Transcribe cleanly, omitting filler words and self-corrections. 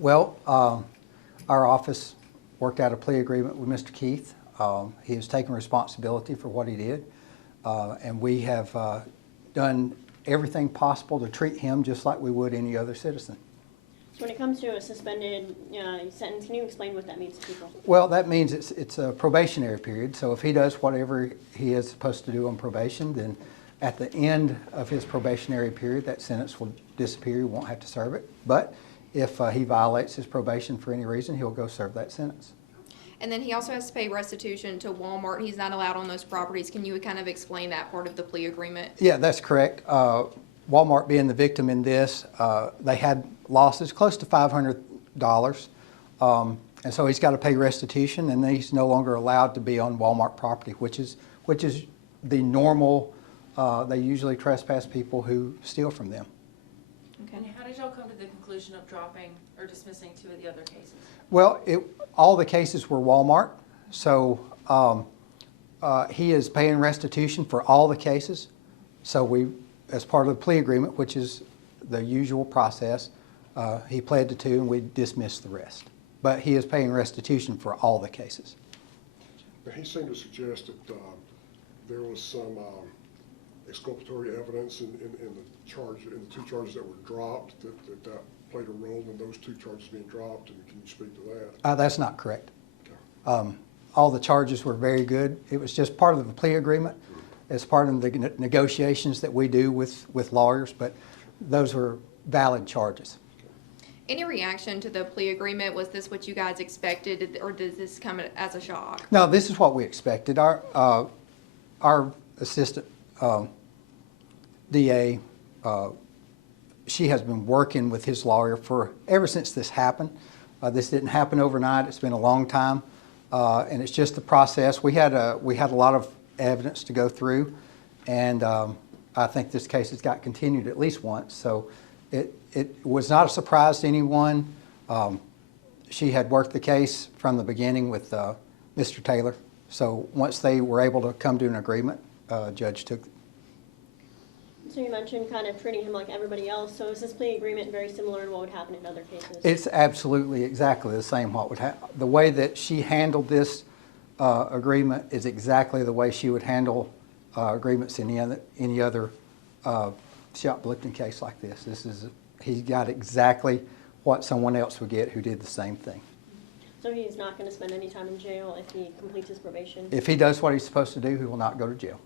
Well, our office worked out a plea agreement with Mr. Keith. He has taken responsibility for what he did, and we have done everything possible to treat him just like we would any other citizen. So when it comes to a suspended sentence, can you explain what that means to people? Well, that means it's a probationary period, so if he does whatever he is supposed to do on probation, then at the end of his probationary period, that sentence will disappear. He won't have to serve it. But if he violates his probation for any reason, he'll go serve that sentence. And then he also has to pay restitution to Walmart. He's not allowed on those properties. Can you kind of explain that part of the plea agreement? Yeah, that's correct. Walmart being the victim in this, they had losses close to $500. And so he's got to pay restitution, and then he's no longer allowed to be on Walmart property, which is the normal. They usually trespass people who steal from them. Okay. And how did y'all come to the conclusion of dropping or dismissing 2 of the other cases? Well, all the cases were Walmart, so he is paying restitution for all the cases. So we, as part of the plea agreement, which is the usual process, he pled to 2 and we dismissed the rest. But he is paying restitution for all the cases. Now, he seemed to suggest that there was some exculpatory evidence in the 2 charges that were dropped, that played a role in those 2 charges being dropped, and can you speak to that? That's not correct. Okay. All the charges were very good. It was just part of the plea agreement. It's part of the negotiations that we do with lawyers, but those were valid charges. Any reaction to the plea agreement? Was this what you guys expected, or did this come as a shock? No, this is what we expected. Our assistant DA, she has been working with his lawyer ever since this happened. This didn't happen overnight. It's been a long time, and it's just the process. We had a lot of evidence to go through, and I think this case has got continued at least once. So it was not a surprise to anyone. She had worked the case from the beginning with Mr. Taylor. So once they were able to come to an agreement, judge took. So you mentioned kind of treating him like everybody else. So is this plea agreement very similar to what would happen in other cases? It's absolutely exactly the same. The way that she handled this agreement is exactly the way she would handle agreements in any other shoplifting case like this. He got exactly what someone else would get who did the same thing. So he's not going to spend any time in jail if he completes his probation? If he does what he's supposed to do, he will not go to jail.